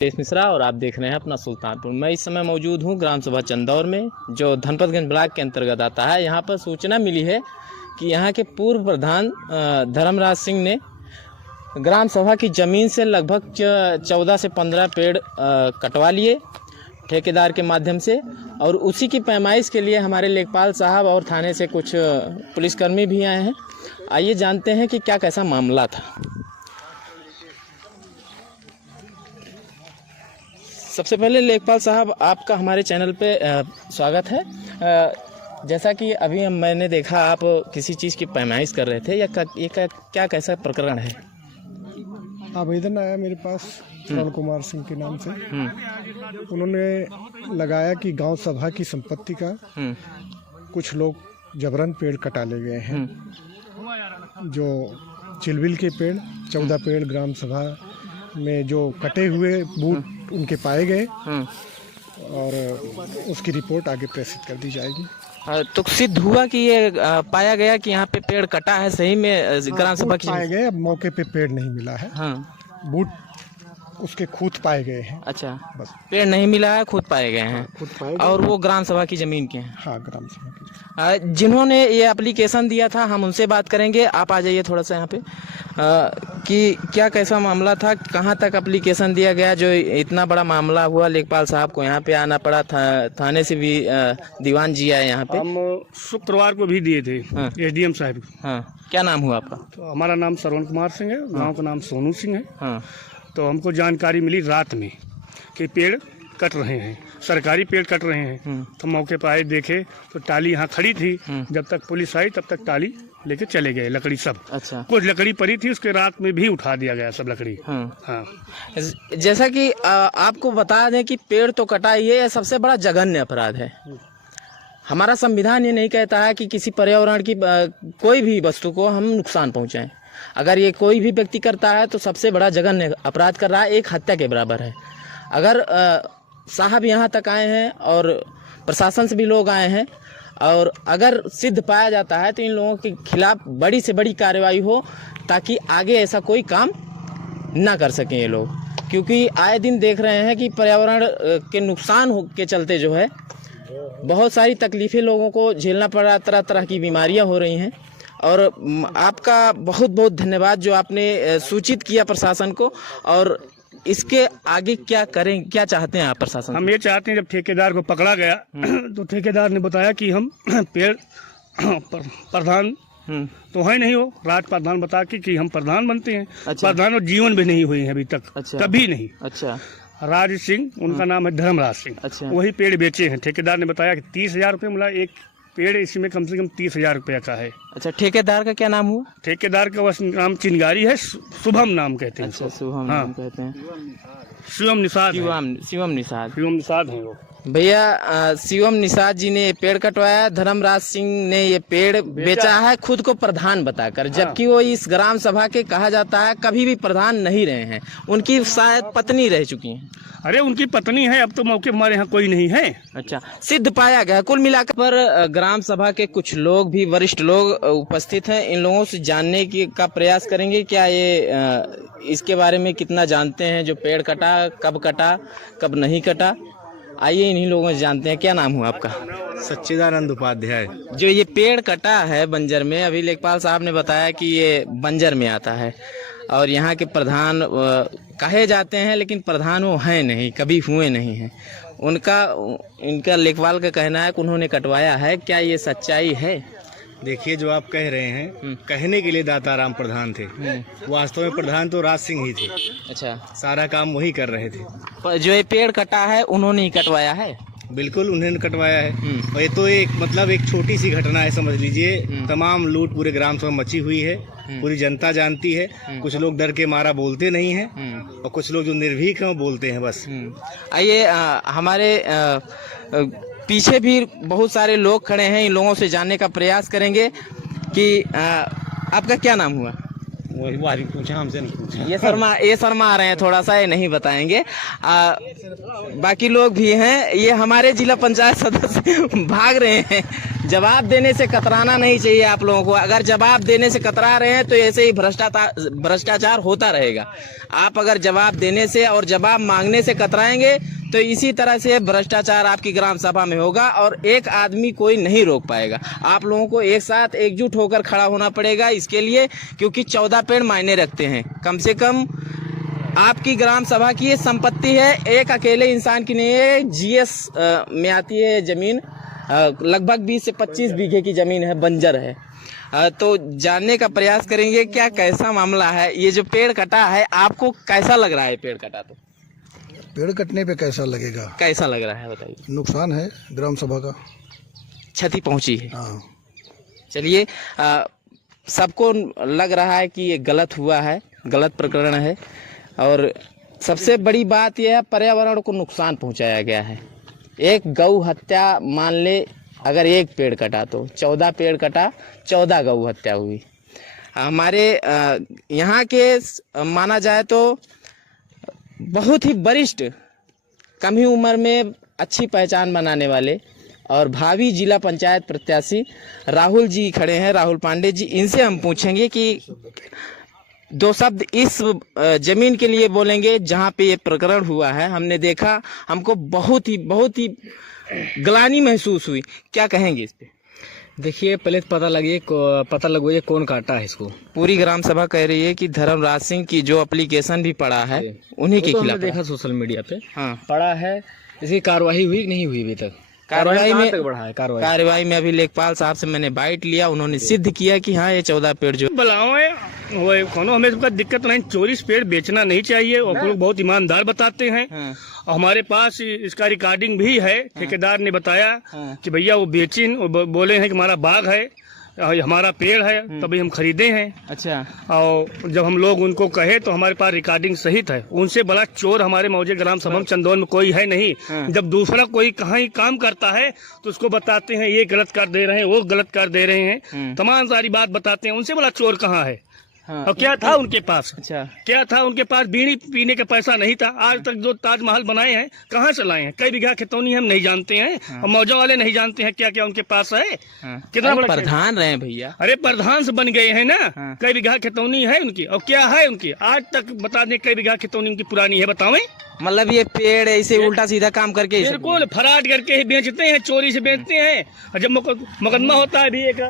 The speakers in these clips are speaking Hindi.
देश मिश्रा और आप देख रहे हैं अपना सुल्तानपुर। मैं इस समय मौजूद हूं ग्राम सभा चंदौर में, जो धनपतगंज ब्लॉक के अंतर्गत आता है। यहां पर सूचना मिली है कि यहां के पूर्व प्रधान धर्मराज सिंह ने ग्राम सभा की ज़मीन से लगभग 14 से 15 पेड़ कटवा लिए ठेकेदार के माध्यम से, और उसी की पैमाइश के लिए हमारे लेखपाल साहब और थाने से कुछ पुलिसकर्मी भी आए हैं। आइए जानते हैं कि क्या कैसा मामला था। सबसे पहले लेखपाल साहब, आपका हमारे चैनल पे स्वागत है। जैसा कि अभी मैंने देखा आप किसी चीज़ की पैमाइश कर रहे थे, या क्या कैसा प्रकरण है? आवेदन आया मेरे पास श्रवण कुमार सिंह के नाम से। उन्होंने लगाया कि गांव सभा की संपत्ति का कुछ लोग जबरन पेड़ कटा ले गए हैं। जो चिलबिल के पेड़ 14 पेड़ ग्राम सभा में जो कटे हुए बूट उनके पाए गए, और उसकी रिपोर्ट आगे प्रेषित कर दी जाएगी। तो सिद्ध हुआ कि ये पाया गया कि यहाँ पे पेड़ कटा है सही में ग्राम सभा की? पाए गए, अब मौके पे पेड़ नहीं मिला है। बूट उसके खूद पाए गए हैं। अच्छा, बस पेड़ नहीं मिला है, खुद पाए गए हैं। खुद पाए गए। और वो ग्राम सभा की जमीन के हैं? हाँ, ग्राम सभा की। जिन्होंने ये एप्लीकेशन दिया था, हम उनसे बात करेंगे। आप आ जाइए थोड़ा सा यहाँ पे, कि क्या कैसा मामला था, कहाँ तक एप्लीकेशन दिया गया जो इतना बड़ा मामला हुआ। लेखपाल साहब को यहाँ पे आना पड़ा, थाने से भी दीवान जी आए यहाँ पे। हम शुक्रवार को भी दिए थे एसडीएम साहब। हाँ, क्या नाम हुआ आपका? तो हमारा नाम श्रवण कुमार सिंह है, गांव का नाम सोनू सिंह है। हाँ। तो हमको जानकारी मिली रात में कि पेड़ कट रहे हैं, सरकारी पेड़ कट रहे हैं। तो मौके पर आए, देखे तो टाली यहाँ खड़ी थी। जब तक पुलिस आई तब तक टाली लेके चले गए, लकड़ी सब। अच्छा। कुछ लकड़ी पड़ी थी, उसके रात में भी उठा दिया गया सब लकड़ी। हाँ। जैसा कि आपको बता दें कि पेड़ तो कटा ही है, सबसे बड़ा जघन्य अपराध है। हमारा संविधान ये नहीं कहता है कि किसी पर्यावरण की कोई भी वस्तु को हम नुकसान पहुंचाएं। अगर ये कोई भी व्यक्ति करता है तो सबसे बड़ा जघन्य अपराध कर रहा है, एक हत्या के बराबर है। अगर साहब यहाँ तक आए हैं और प्रशासन से भी लोग आए हैं, और अगर सिद्ध पाया जाता है तो इन लोगों के खिलाफ बड़ी से बड़ी कार्रवाई हो, ताकि आगे ऐसा कोई काम ना कर सकें ये लोग। क्योंकि आए दिन देख रहे हैं कि पर्यावरण के नुकसान के चलते जो है बहुत सारी तकलीफ़ें लोगों को झेलना पड़ रहा, तरह तरह की बीमारियां हो रही हैं। और आपका बहुत बहुत धन्यवाद जो आपने सूचित किया प्रशासन को। और इसके आगे क्या करें, क्या चाहते हैं आप प्रशासन? हम ये चाहते हैं, जब ठेकेदार को पकड़ा गया तो ठेकेदार ने बताया कि हम पेड़ प्रधान तो है नहीं, हो राज प्रधान बता कि हम प्रधान बनते हैं। अच्छा। प्रधान और जीवन भी नहीं हुई है अभी तक। अच्छा। कभी नहीं। अच्छा। राज सिंह उनका नाम है, धर्मराज सिंह। अच्छा। वही पेड़ बेचे हैं। ठेकेदार ने बताया कि 30,000 रुपये मिला एक पेड़, इसमें कम से कम 30,000 रुपये का है। अच्छा, ठेकेदार का क्या नाम हुआ? ठेकेदार का बस नाम चिंगारी है, शुभम नाम कहते हैं। अच्छा, शुभम नाम कहते हैं। शिवम निषाद है वो भैया। शिवम निषाद जी ने ये पेड़ कटवाया, धर्मराज सिंह ने ये पेड़ बेचा है खुद को प्रधान बताकर। जबकि वो इस ग्राम सभा के कहा जाता है कभी भी प्रधान नहीं रहे हैं। उनकी शायद पत्नी रह चुकी हैं। अरे उनकी पत्नी है, अब तो मौके हमारे यहाँ कोई नहीं है। अच्छा, सिद्ध पाया गया। कुल मिलाकर पर ग्राम सभा के कुछ लोग भी, वरिष्ठ लोग उपस्थित हैं। इन लोगों से जानने का प्रयास करेंगे क्या ये इसके बारे में कितना जानते हैं, जो पेड़ कटा, कब नहीं कटा। आइए इन्हीं लोगों से जानते हैं। क्या नाम हुआ आपका? सच्चिदानंद उपाध्याय। जो ये पेड़ कटा है बंजर में, अभी लेखपाल साहब ने बताया कि ये बंजर में आता है, और यहाँ के प्रधान कहे जाते हैं, लेकिन प्रधान वो हैं नहीं, कभी हुए नहीं हैं। इनका लेखपाल का कहना है कि उन्होंने कटवाया है। क्या ये सच्चाई है? देखिए, जो आप कह रहे हैं, कहने के लिए दाताराम प्रधान थे, वास्तव में प्रधान तो राज सिंह ही थे। अच्छा। सारा काम वही कर रहे थे। जो ये पेड़ कटा है उन्होंने ही कटवाया है? बिल्कुल, उन्होंने कटवाया है। और ये तो एक छोटी सी घटना है, समझ लीजिए। तमाम लूट पूरे ग्राम सभा मची हुई है, पूरी जनता जानती है। कुछ लोग डर के मारा बोलते नहीं हैं, और कुछ लोग जो निर्भीक हैं वो बोलते हैं बस। आइए, हमारे पीछे भी बहुत सारे लोग खड़े हैं, इन लोगों से जानने का प्रयास करेंगे कि आपका क्या नाम हुआ? वही वारी पूछा, हमसे नहीं पूछा। ये शर्मा रहे हैं थोड़ा सा, ये नहीं बताएंगे। बाकी लोग भी हैं, ये हमारे जिला पंचायत सदस्य भाग रहे हैं। जवाब देने से कतराना नहीं चाहिए आप लोगों को। अगर जवाब देने से कतरा रहे हैं तो ऐसे ही भ्रष्टाचार होता रहेगा। आप अगर जवाब देने से और जवाब मांगने से कतराएंगे तो इसी तरह से भ्रष्टाचार आपकी ग्राम सभा में होगा और एक आदमी कोई नहीं रोक पाएगा। आप लोगों को एक साथ एकजुट होकर खड़ा होना पड़ेगा इसके लिए, क्योंकि 14 पेड़ मायने रखते हैं। कम से कम आपकी ग्राम सभा की ये संपत्ति है, एक अकेले इंसान की नहीं है। जीएस में आती है जमीन, लगभग 20 से 25 बीघे की जमीन है, बंजर है। तो जानने का प्रयास करेंगे क्या कैसा मामला है। ये जो पेड़ कटा है, आपको कैसा लग रहा है पेड़ कटा? तो पेड़ कटने पे कैसा लगेगा, कैसा लग रहा है बताइए। नुकसान है, ग्राम सभा का क्षति पहुंची है। हाँ। चलिए, सबको लग रहा है कि ये गलत हुआ है, गलत प्रकरण है। और सबसे बड़ी बात यह है, पर्यावरण को नुकसान पहुंचाया गया है। एक गौ हत्या मान ले, अगर एक पेड़ कटा तो 14 पेड़ कटा, 14 गौ हत्या हुई। हमारे यहाँ के माना जाए तो बहुत ही वरिष्ठ, कम ही उम्र में अच्छी पहचान बनाने वाले और भावी जिला पंचायत प्रत्याशी राहुल जी खड़े हैं, राहुल पांडे जी। इनसे हम पूछेंगे कि 2 शब्द इस जमीन के लिए बोलेंगे जहाँ पे ये प्रकरण हुआ है। हमने देखा, हमको बहुत ही ग्लानि महसूस हुई। क्या कहेंगे इस पे? देखिए, पहले पता लगवाइए कौन काटा है इसको। पूरी ग्राम सभा कह रही है कि धर्मराज सिंह की जो एप्लीकेशन भी पड़ा है उन्हीं के खिलाफ देखा सोशल मीडिया पे। हाँ, पड़ा है। इसकी कार्रवाई हुई कि नहीं हुई अभी तक? कार्रवाई में तक बढ़ा है कार्रवाई में अभी लेखपाल साहब से मैंने बाइट लिया, उन्होंने सिद्ध किया कि हाँ ये 14 पेड़ जो बुलाओ है वो कोनो हमें इसका दिक्कत नहीं। 24 पेड़ बेचना नहीं चाहिए और लोग बहुत ईमानदार बताते हैं। और हमारे पास इसका रिकॉर्डिंग भी है। ठेकेदार ने बताया कि भैया वो बेचिन, बोले हैं कि हमारा बाग है, हमारा पेड़ है, तभी हम खरीदे हैं। अच्छा। और जब हम लोग उनको कहे तो हमारे पास रिकॉर्डिंग सहित है। उनसे बड़ा चोर हमारे मौजे ग्राम सभा में चंदौल में कोई है नहीं। जब दूसरा कोई कहाँ ही काम करता है तो उसको बताते हैं ये गलत कर दे रहे हैं, वो गलत कर दे रहे हैं, तमाम सारी बात बताते हैं। उनसे बड़ा चोर कहाँ है? और क्या था उनके पास? अच्छा, क्या था उनके पास? बीड़ी पीने का पैसा नहीं था। आज तक जो ताजमहल बनाए हैं कहाँ से लाए हैं? कई बीघा खितौनी हम नहीं जानते हैं और मौजा वाले नहीं जानते हैं क्या क्या उनके पास है। कितना बड़ा प्रधान रहे भैया। अरे प्रधान से बन गए हैं ना। कई बीघा खितौनी है उनकी और क्या है उनकी? आज तक बता दें कई बीघा खितौनी उनकी पुरानी है, बतावें? मतलब ये पेड़ ऐसे उल्टा सीधा काम करके बिल्कुल फराड करके ही बेचते हैं, चोरी से बेचते हैं। और जब मुकदमा होता है, भी एक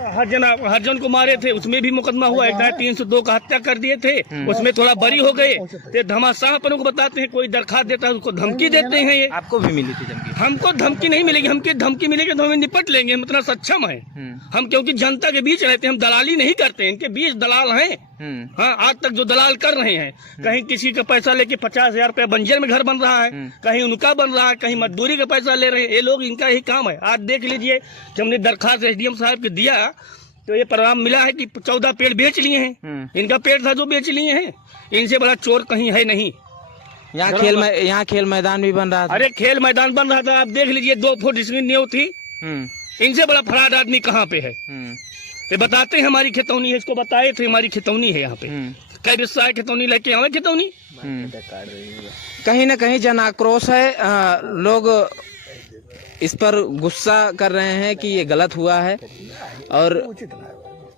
हरजन को मारे थे, उसमें भी मुकदमा हुआ। एक 302 का हत्या कर दिए थे, उसमें थोड़ा बरी हो गए। तो धमासाह अपन को बताते हैं, कोई दरखास्त देता है उसको धमकी देते हैं। ये आपको भी मिली थी धमकी? हमको धमकी नहीं मिलेगी। हमकी धमकी मिलेगी तो हमें निपट लेंगे, हम इतना सक्षम है। हम क्योंकि जनता के बीच रहते हैं, हम दलाली नहीं करते हैं, इनके बीच दलाल हैं। हाँ, आज तक जो दलाल कर रहे हैं, कहीं किसी का पैसा लेके 50,000 रुपया बंजर में घर बन रहा है, कहीं उनका बन रहा है, कहीं मजदूरी का पैसा ले रहे हैं। ये लोग, इनका ही काम है। आज देख लीजिए कि हमने दरखास्त एसडीएम साहब को दिया तो ये परिणाम मिला है कि 14 पेड़ बेच लिए हैं। इनका पेड़ था जो बेच लिए हैं। इनसे बड़ा चोर कहीं है नहीं। यहाँ खेल मैदान भी बन रहा था। अरे खेल मैदान बन रहा था, आप देख लीजिए 2 फुट इसकी नींव थी। इनसे बड़ा फराड आदमी कहाँ पे है? ये बताते हैं हमारी खितौनी है, इसको बताए थे हमारी खितौनी है यहाँ पे। कई रिश्ता है खितौनी लेके आवे खितौनी। कहीं ना कहीं जन आक्रोश है। लोग इस पर गुस्सा कर रहे हैं कि ये गलत हुआ है और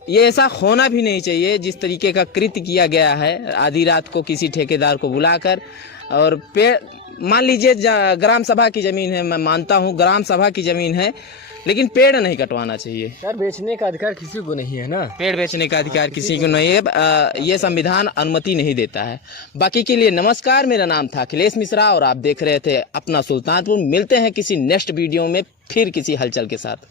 ये ऐसा होना भी नहीं चाहिए। जिस तरीके का कृत्य किया गया है, आधी रात को किसी ठेकेदार को बुलाकर, और पेड़, मान लीजिए ग्राम सभा की जमीन है, मैं मानता हूँ ग्राम सभा की जमीन है, लेकिन पेड़ नहीं कटवाना चाहिए। यार, बेचने का अधिकार किसी को नहीं है ना। पेड़ बेचने का अधिकार किसी को नहीं है। ये संविधान अनुमति नहीं देता है। बाकी के लिए नमस्कार, मेरा नाम था अखिलेश मिश्रा और आप देख रहे थे अपना सुल्तानपुर। मिलते हैं किसी नेक्स्ट वीडियो में फिर किसी हलचल के साथ।